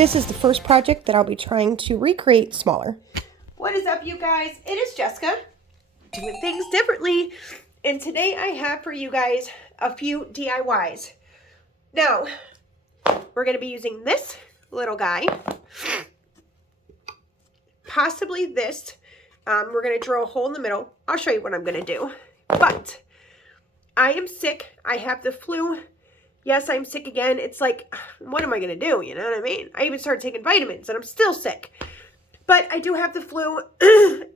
This is the first project that I'll be trying to recreate smaller. What is up, you guys? It is Jessica, doing things differently, and today I have for you guys a few DIYs. Now, we're going to be using this little guy, possibly this. We're going to drill a hole in the middle. I'll show you what I'm going to do. But I am sick. I have the flu. Yes, I'm sick again. It's like, what am I going to do? You know what I mean? I even started taking vitamins and I'm still sick. But I do have the flu,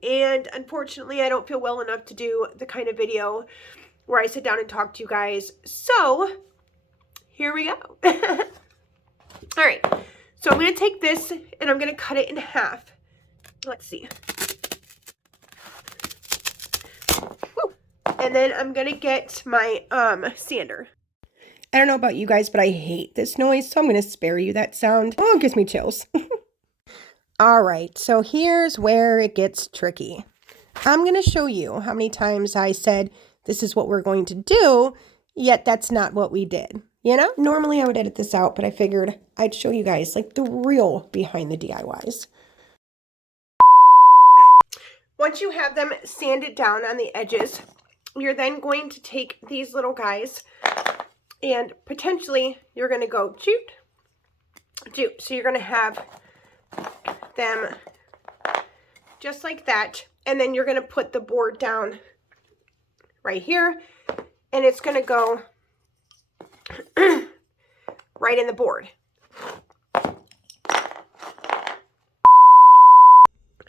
and unfortunately I don't feel well enough to do the kind of video where I sit down and talk to you guys. So, here we go. All right, so I'm going to take this and I'm going to cut it in half. Let's see. Woo. And then I'm going to get my sander. I don't know about you guys, but I hate this noise, so I'm going to spare you that sound. Oh, it gives me chills. All right, so here's where it gets tricky. I'm going to show you how many times I said this is what we're going to do, yet that's not what we did. You know, normally I would edit this out, but I figured I'd show you guys like the real behind the DIYs. Once you have them sanded down on the edges, you're then going to take these little guys and potentially you're going to go joot. So you're going to have them just like that, and then you're going to put the board down right here, and it's going to go right in the board.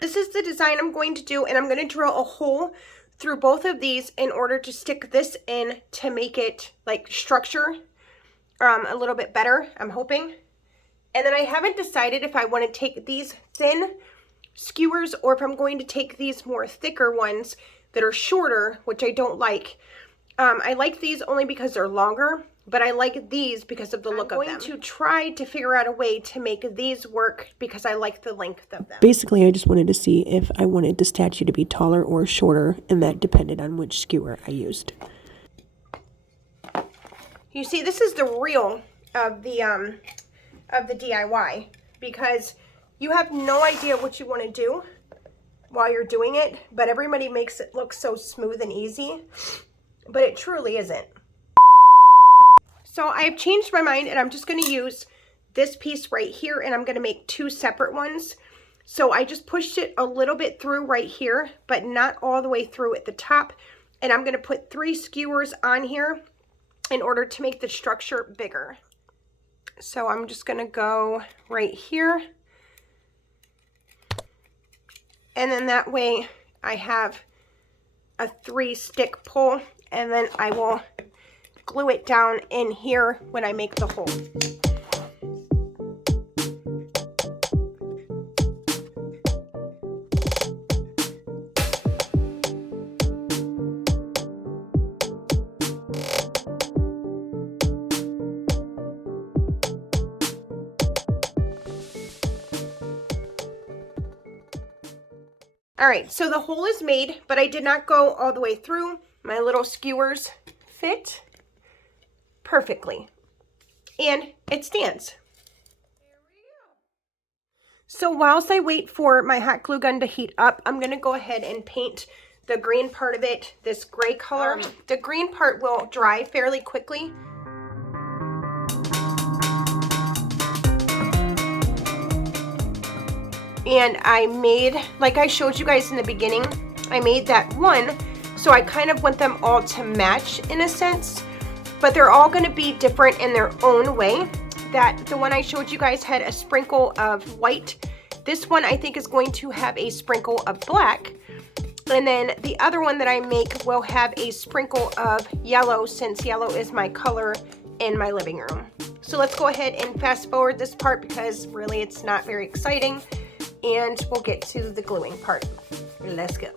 This is the design I'm going to do, and I'm going to drill a hole through both of these in order to stick this in to make it like structure a little bit better, I'm hoping. And then I haven't decided if I want to take these thin skewers or if I'm going to take these more thicker ones that are shorter, which I don't like. I like these only because they're longer, but I like these because of the look of them. I'm going to try to figure out a way to make these work because I like the length of them. Basically, I just wanted to see if I wanted the statue to be taller or shorter, and that depended on which skewer I used. You see, this is the real of the DIY, because you have no idea what you want to do while you're doing it, but everybody makes it look so smooth and easy, but it truly isn't. So I've changed my mind, and I'm just going to use this piece right here, and I'm going to make two separate ones. So I just pushed it a little bit through right here, but not all the way through at the top, and I'm going to put 3 skewers on here in order to make the structure bigger. So I'm just going to go right here. And then that way I have a 3-stick pull, and then I will glue it down in here when I make the hole. All right, so the hole is made, but I did not go all the way through. My little skewers fit perfectly, and it stands. So whilst I wait for my hot glue gun to heat up, I'm going to go ahead and paint the green part of it this gray color. The green part will dry fairly quickly. And I made, like I showed you guys in the beginning, I made that one, so I kind of want them all to match in a sense, but they're all going to be different in their own way. That the one I showed you guys had a sprinkle of white. This one I think is going to have a sprinkle of black, and then the other one that I make will have a sprinkle of yellow, since yellow is my color in my living room. So let's go ahead and fast forward this part because really it's not very exciting. And we'll get to the gluing part. Let's go.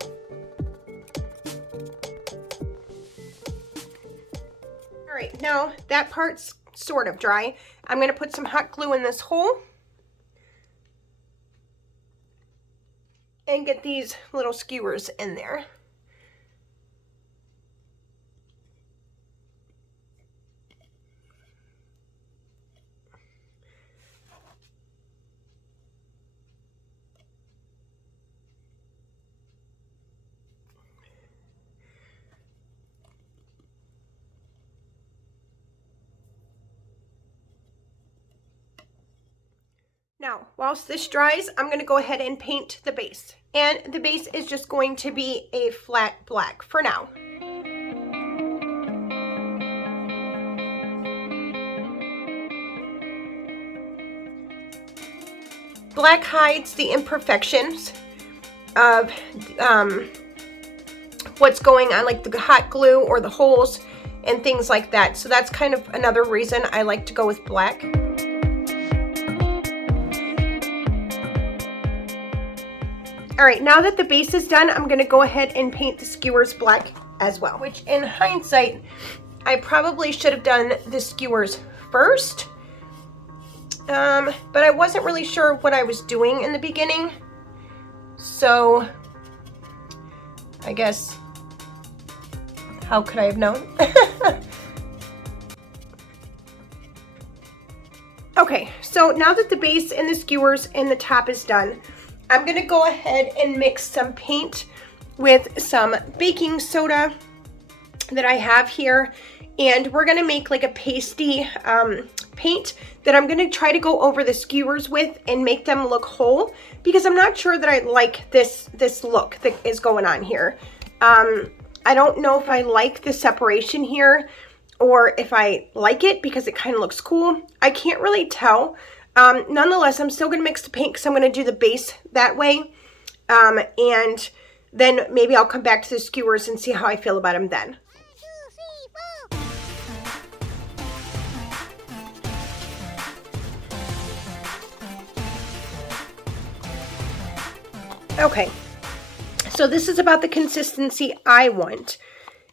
All right, now that part's sort of dry. I'm going to put some hot glue in this hole and get these little skewers in there. Now, whilst this dries, I'm going to go ahead and paint the base. And the base is just going to be a flat black for now. Black hides the imperfections of what's going on, like the hot glue or the holes and things like that. So that's kind of another reason I like to go with black. All right, now that the base is done, I'm gonna go ahead and paint the skewers black as well, which in hindsight, I probably should have done the skewers first. But I wasn't really sure what I was doing in the beginning. So I guess, how could I have known? Okay, so now that the base and the skewers and the top is done, I'm gonna go ahead and mix some paint with some baking soda that I have here. And we're gonna make like a pasty paint that I'm gonna try to go over the skewers with and make them look whole, because I'm not sure that I like this look that is going on here. I don't know if I like the separation here or if I like it because it kind of looks cool. I can't really tell. Nonetheless, I'm still gonna mix the paint because I'm gonna do the base that way. And then maybe I'll come back to the skewers and see how I feel about them then. Okay, so this is about the consistency I want.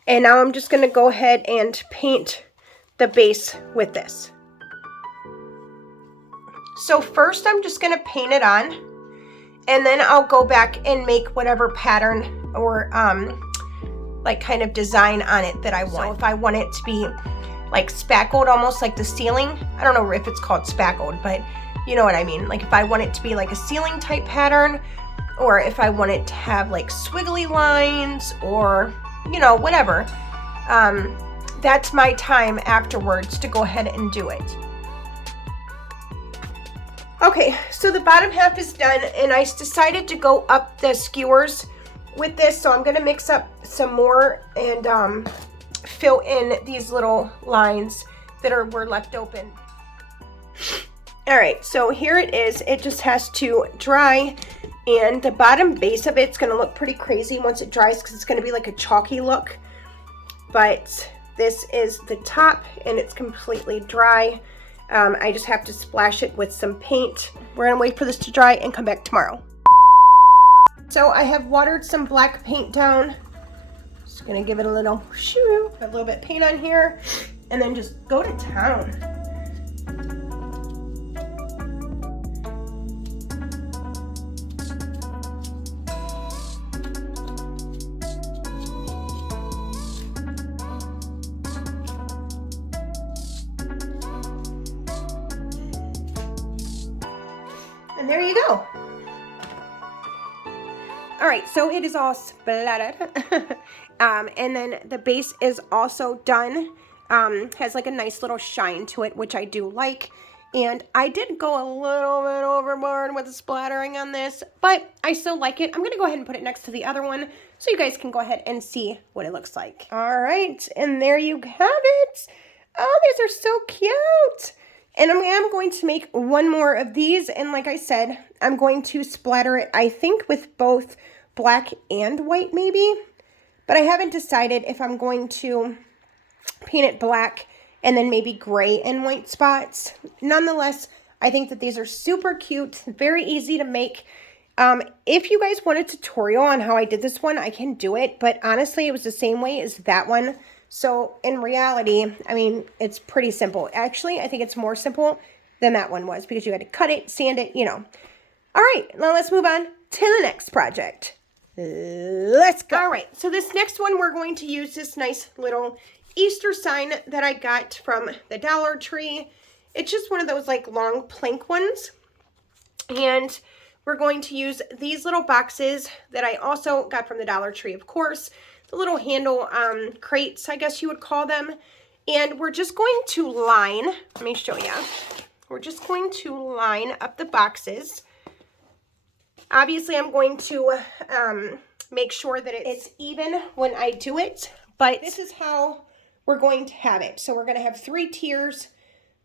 And now I'm just gonna go ahead and paint the base with this. So first I'm just gonna paint it on, and then I'll go back and make whatever pattern or like kind of design on it that I want. So if I want it to be like spackled, almost like the ceiling, I don't know if it's called spackled, but you know what I mean. Like if I want it to be like a ceiling type pattern, or if I want it to have like swiggly lines, or you know, whatever, that's my time afterwards to go ahead and do it. Okay, so the bottom half is done, and I decided to go up the skewers with this, so I'm gonna mix up some more and fill in these little lines that were left open. All right, so here it is. It just has to dry, and the bottom base of it's gonna look pretty crazy once it dries because it's gonna be like a chalky look. But this is the top, and it's completely dry. I just have to splash it with some paint. We're gonna wait for this to dry and come back tomorrow. So I have watered some black paint down. Just gonna give it a little shoo, a little bit of paint on here, and then just go to town. And there you go. All right, so it is all splattered. And then the base is also done. Has like a nice little shine to it, which I do like. And I did go a little bit overboard with the splattering on this, but I still like it. I'm gonna go ahead and put it next to the other one so you guys can go ahead and see what it looks like. All right, and there you have it. Oh, these are so cute. And I am going to make one more of these, and like I said, I'm going to splatter it, I think, with both black and white maybe, but I haven't decided if I'm going to paint it black and then maybe gray and white spots. Nonetheless, I think that these are super cute, very easy to make. If you guys want a tutorial on how I did this one, I can do it, but honestly, it was the same way as that one. So in reality, I mean, it's pretty simple. Actually, I think it's more simple than that one was because you had to cut it, sand it, you know. All right, now let's move on to the next project. Let's go. All right, so this next one, we're going to use this nice little Easter sign that I got from the Dollar Tree. It's just one of those like long plank ones. And we're going to use these little boxes that I also got from the Dollar Tree, of course. The little handle crates, I guess you would call them. And we're just going to line, let me show you. we're just going to line up the boxes. Obviously, I'm going to make sure that it's even when I do it, but this is how we're going to have it. So we're going to have 3 tiers,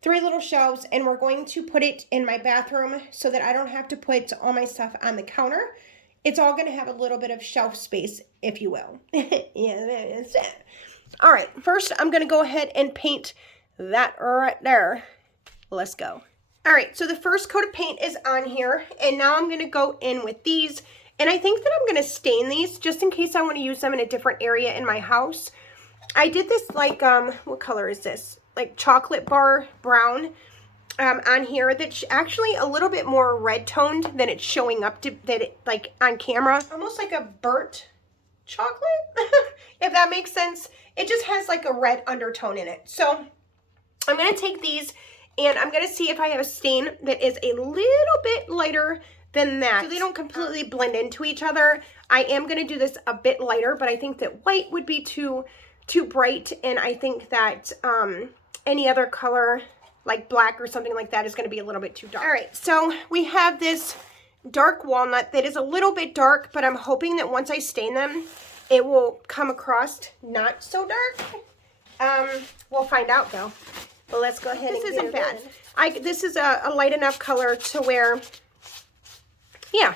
3 little shelves, and we're going to put it in my bathroom so that I don't have to put all my stuff on the counter. It's all going to have a little bit of shelf space, if you will. Yeah, that's it. All right, first I'm going to go ahead and paint that right there. Let's go. All right, so the first coat of paint is on here, and now I'm going to go in with these, and I think that I'm going to stain these just in case I want to use them in a different area in my house. I did this like, what color is this? Like chocolate bar brown on here that's actually a little bit more red toned than it's showing up to, that it, like on camera. Almost like a burnt chocolate, if that makes sense. It just has like a red undertone in it. So I'm going to take these and I'm going to see if I have a stain that is a little bit lighter than that, so they don't completely blend into each other. I am going to do this a bit lighter, but I think that white would be too bright, and I think that any other color like black or something like that is going to be a little bit too dark. All right, so we have this dark walnut that is a little bit dark, but I'm hoping that once I stain them, it will come across not so dark. We'll find out though. But let's go ahead. This isn't bad. This is a light enough color to where, yeah.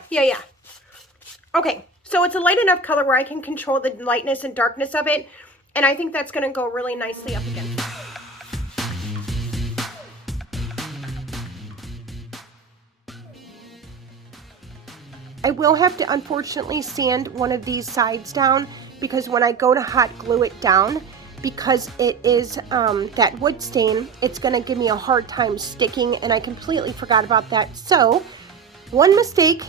Okay, so it's a light enough color where I can control the lightness and darkness of it, and I think that's going to go really nicely up against it. I will have to unfortunately sand one of these sides down, because when I go to hot glue it down, because it is that wood stain, it's going to give me a hard time sticking, and I completely forgot about that. So one mistake,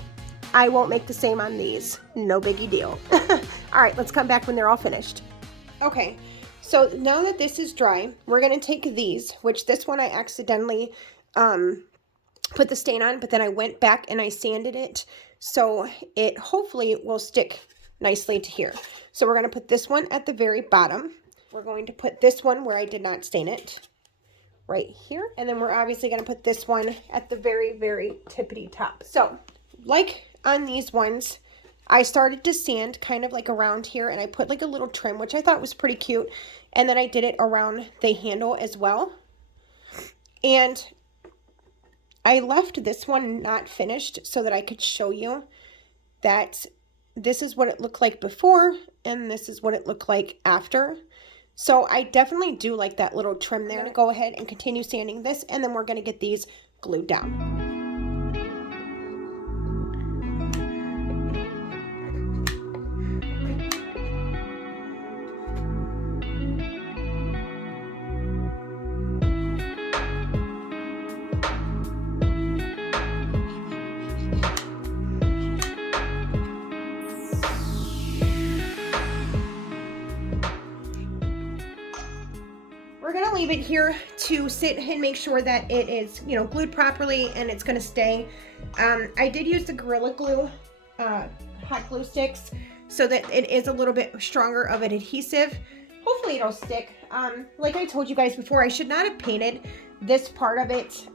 I won't make the same on these. No biggie deal. All right, let's come back when they're all finished. Okay, so now that this is dry, we're going to take these, which this one I accidentally put the stain on, but then I went back and I sanded it, so it hopefully will stick nicely to here. So we're going to put this one at the very bottom. We're going to put this one where I did not stain it right here. And then we're obviously going to put this one at the very, very tippity top. So like on these ones, I started to sand kind of like around here, and I put like a little trim, which I thought was pretty cute. And then I did it around the handle as well. And I left this one not finished so that I could show you that this is what it looked like before and this is what it looked like after. So I definitely do like that little trim there. I'm going to go ahead and continue sanding this, and then we're going to get these glued down. We're going to leave it here to sit and make sure that it is, glued properly and it's going to stay. I did use the Gorilla Glue hot glue sticks so that it is a little bit stronger of an adhesive. Hopefully it'll stick. Like I told you guys before, I should not have painted this part of it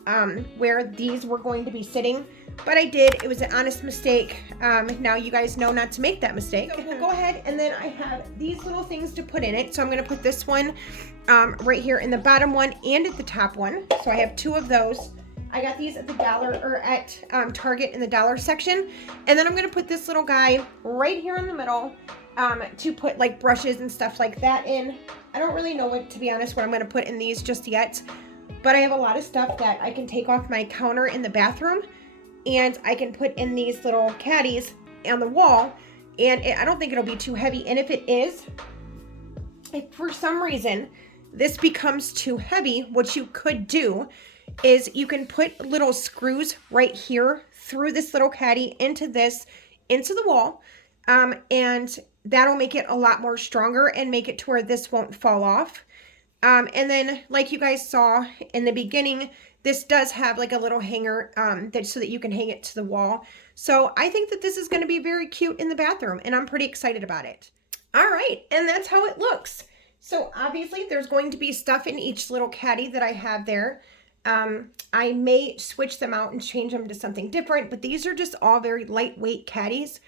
where these were going to be sitting, but I did. It was an honest mistake. Now you guys know not to make that mistake. So we'll go ahead, and then I have these little things to put in it. So I'm going to put this one right here in the bottom one and at the top one. So I have 2 of those. I got these at the dollar, or at Target in the dollar section. And then I'm going to put this little guy right here in the middle to put like brushes and stuff like that in. I don't really know what, to be honest, what I'm going to put in these just yet. But I have a lot of stuff that I can take off my counter in the bathroom, and I can put in these little caddies on the wall, and I don't think it'll be too heavy. And if it is, if for some reason this becomes too heavy, what you could do is you can put little screws right here through this little caddy into the wall, and that'll make it a lot more stronger and make it to where this won't fall off. And then, like you guys saw in the beginning, this does have like a little hanger so that you can hang it to the wall. So I think that this is going to be very cute in the bathroom, and I'm pretty excited about it. All right, and that's how it looks. So obviously there's going to be stuff in each little caddy that I have there. I may switch them out and change them to something different, but these are just all very lightweight caddies.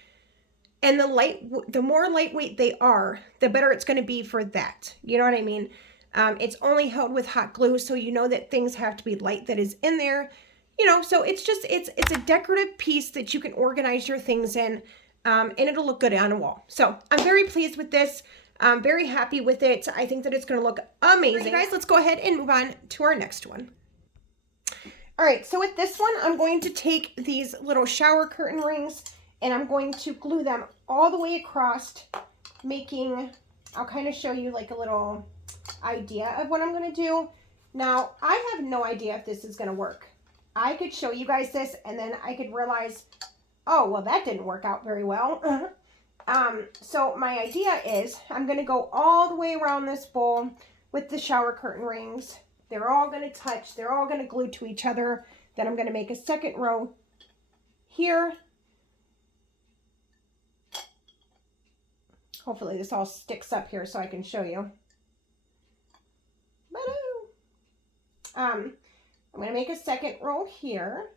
And the more lightweight they are, the better it's going to be for that. You know what I mean? It's only held with hot glue, so you know that things have to be light that is in there. You know, so it's just, it's a decorative piece that you can organize your things in, and it'll look good on a wall. So I'm very pleased with this. I'm very happy with it. I think that it's going to look amazing. Right, guys, let's go ahead and move on to our next one. All right, so with this one, I'm going to take these little shower curtain rings and I'm going to glue them all the way across, making, I'll kind of show you like a little idea of what I'm going to do. Now, I have no idea if this is going to work. I could show you guys this and then I could realize, oh, well, that didn't work out very well. So my idea is I'm going to go all the way around this bowl with the shower curtain rings. They're all going to touch. They're all going to glue to each other. Then I'm going to make a second row here. Hopefully this all sticks up here so I can show you. I'm going to make a second row here.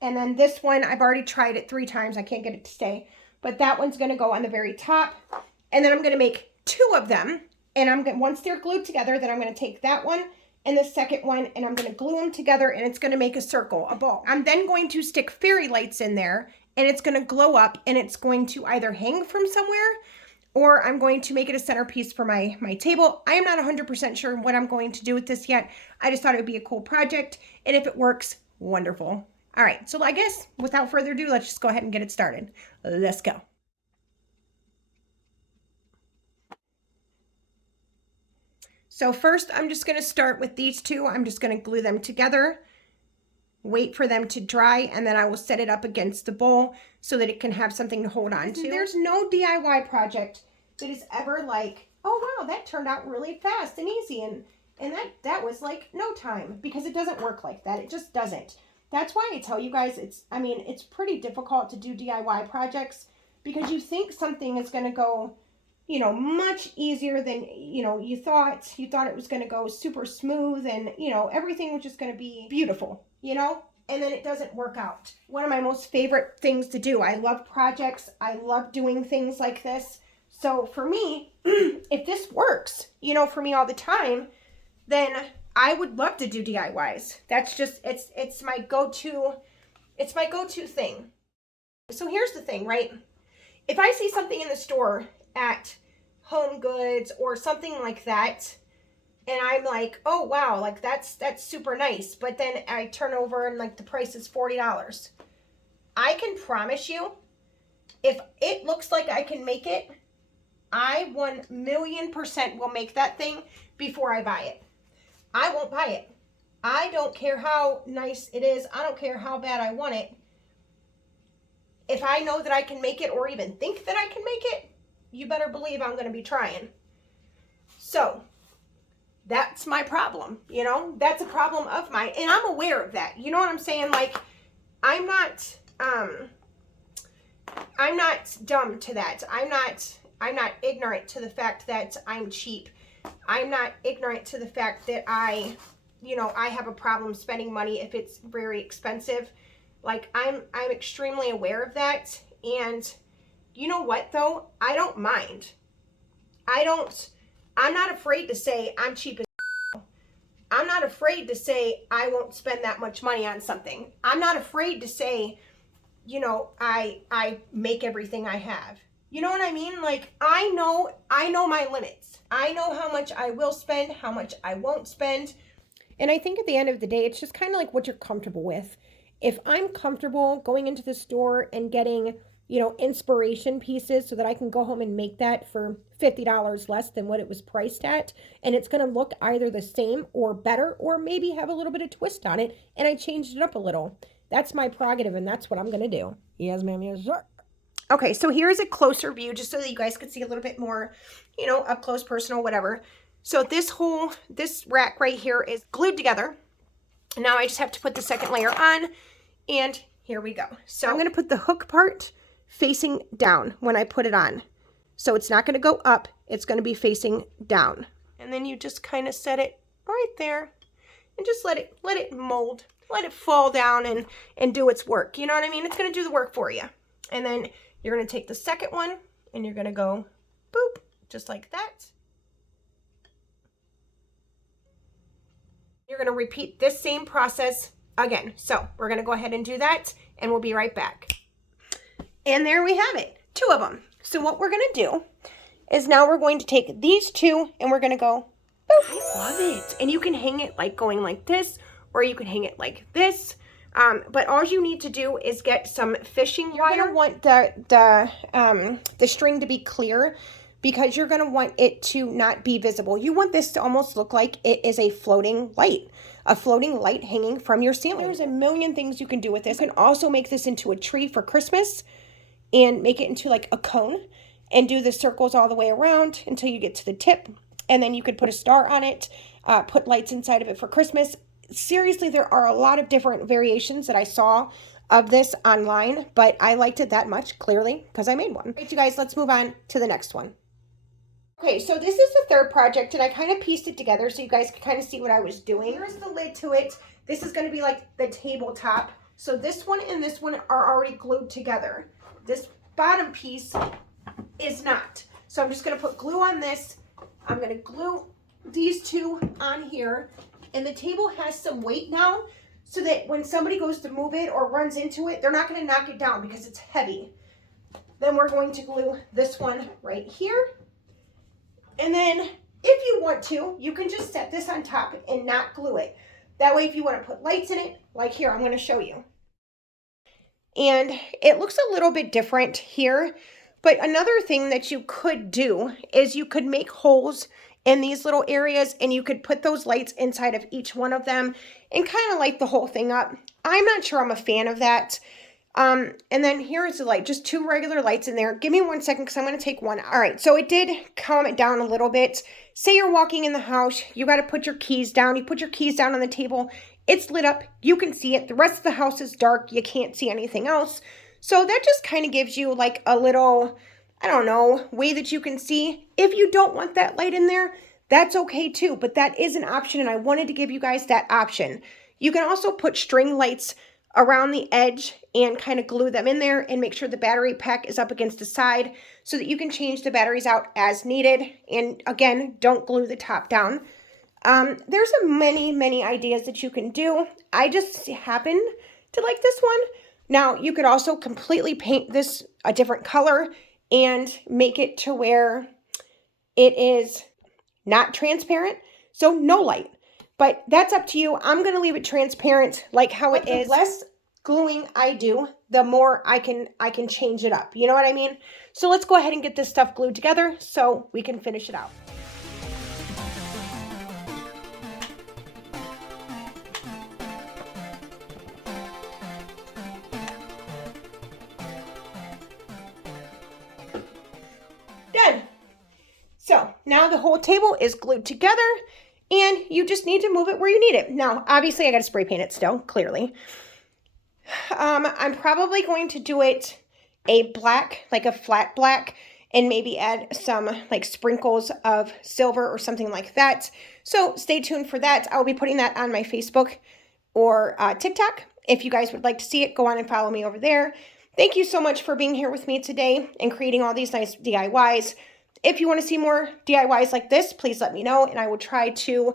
And then this one, I've already tried it 3 times. I can't get it to stay. But that one's going to go on the very top. And then I'm going to make 2 of them. And once they're glued together, then I'm going to take that one and the second one, and I'm going to glue them together, and it's going to make a circle, a ball. I'm then going to stick fairy lights in there, and it's going to glow up, and it's going to either hang from somewhere, or I'm going to make it a centerpiece for my table. I am not 100% sure what I'm going to do with this yet. I just thought it would be a cool project, and if it works, wonderful. All right, so I guess without further ado, let's just go ahead and get it started. Let's go. So first, I'm just going to start with these 2. I'm just going to glue them together, wait for them to dry, and then I will set it up against the bowl so that it can have something to hold on to. There's no DIY project that is ever like, oh wow, that turned out really fast and easy, and that was like no time, because it doesn't work like that. It just doesn't. That's why I tell you guys, it's pretty difficult to do DIY projects, because you think something is going to go, you know, much easier than, you know, you thought it was going to go super smooth, and, you know, everything was just going to be beautiful, you know, and then it doesn't work out. One of my most favorite things to do. I love projects. I love doing things like this. So for me, if this works, you know, for me all the time, then I would love to do DIYs. That's just, it's my go-to thing. So here's the thing, right? If I see something in the store at Home Goods or something like that, and I'm like, oh wow, like that's super nice, but then I turn over and like the price is $40. I can promise you, if it looks like I can make it, I 1,000,000% will make that thing before I buy it. I won't buy it. I don't care how nice it is. I don't care how bad I want it. If I know that I can make it, or even think that I can make it, you better believe I'm going to be trying. So that's my problem, you know, that's a problem of mine. And I'm aware of that. You know what I'm saying? Like, I'm not dumb to that. I'm not ignorant to the fact that I'm cheap. I'm not ignorant to the fact that I have a problem spending money if it's very expensive. Like, I'm extremely aware of that. And you know what, though? I don't mind. I'm not afraid to say I'm cheap as I'm not afraid to say I won't spend that much money on something. I'm not afraid to say, you know, I make everything I have. You know what I mean? Like, I know my limits. I know how much I will spend, how much I won't spend. And I think at the end of the day, it's just kind of like what you're comfortable with. If I'm comfortable going into the store and getting, you know, inspiration pieces so that I can go home and make that for $50 less than what it was priced at, and it's going to look either the same or better, or maybe have a little bit of twist on it, and I changed it up a little. That's my prerogative, and that's what I'm going to do. Yes, ma'am, yes, sir. Okay, so here's a closer view, just so that you guys could see a little bit more, you know, up close, personal, whatever. So this rack right here is glued together. Now I just have to put the second layer on, and here we go. So I'm going to put the hook part facing down when I put it on. So it's not going to go up, it's going to be facing down. And then you just kind of set it right there, and just let it mold, let it fall down and do its work. You know what I mean? It's going to do the work for you. And then you're going to take the second one and you're going to go boop, just like that. You're going to repeat this same process again. So we're going to go ahead and do that, and we'll be right back. And there we have it, 2 of them. So what we're going to do is now we're going to take these 2 and we're going to go boop. I love it. And you can hang it like going like this, or you can hang it like this. But all you need to do is get some fishing wire. You're going to want the string to be clear, because you're going to want it to not be visible. You want this to almost look like it is a floating light hanging from your ceiling. There's a million things you can do with this. You can also make this into a tree for Christmas and make it into like a cone and do the circles all the way around until you get to the tip. And then you could put a star on it, put lights inside of it for Christmas. Seriously, there are a lot of different variations that I saw of this online, but I liked it that much, clearly, because I made one. All right, you guys, let's move on to the next one. Okay, so this is the third project, and I kind of pieced it together so you guys can kind of see what I was doing. Here's the lid to it. This is going to be like the tabletop. So this one and this one are already glued together. This bottom piece is not. So I'm just going to put glue on this. I'm going to glue these 2 on here. And the table has some weight now, so that when somebody goes to move it or runs into it, they're not going to knock it down because it's heavy. Then we're going to glue this one right here. And then if you want to, you can just set this on top and not glue it. That way, if you want to put lights in it, like here, I'm going to show you. And it looks a little bit different here. But another thing that you could do is you could make holes in these little areas, and you could put those lights inside of each one of them and kind of light the whole thing up. I'm not sure I'm a fan of that. And then here's the light, just 2 regular lights in there. Give me 1 second because I'm going to take one out. All right, so it did calm it down a little bit. Say you're walking in the house, you got to put your keys down. You put your keys down on the table. It's lit up. You can see it. The rest of the house is dark. You can't see anything else. So that just kind of gives you like a little, I don't know, way that you can see. If you don't want that light in there, that's okay too. But that is an option, and I wanted to give you guys that option. You can also put string lights around the edge and kind of glue them in there and make sure the battery pack is up against the side so that you can change the batteries out as needed. And again, don't glue the top down. There's many ideas that you can do. I just happen to like this one. Now, you could also completely paint this a different color and make it to where it is not transparent, so no light. But that's up to you. I'm going to leave it transparent like how it is. The less gluing I do, the more I can change it up. You know what I mean? So let's go ahead and get this stuff glued together so we can finish it out. Done. So now the whole table is glued together, and you just need to move it where you need it. Now, obviously, I got to spray paint it still, clearly. I'm probably going to do it a black, like a flat black, and maybe add some like sprinkles of silver or something like that. So stay tuned for that. I'll be putting that on my Facebook or TikTok. If you guys would like to see it, go on and follow me over there. Thank you so much for being here with me today and creating all these nice DIYs. If you want to see more DIYs like this, please let me know, and I will try to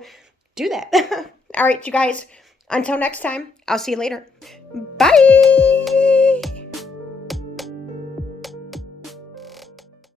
do that. All right, you guys, until next time, I'll see you later. Bye!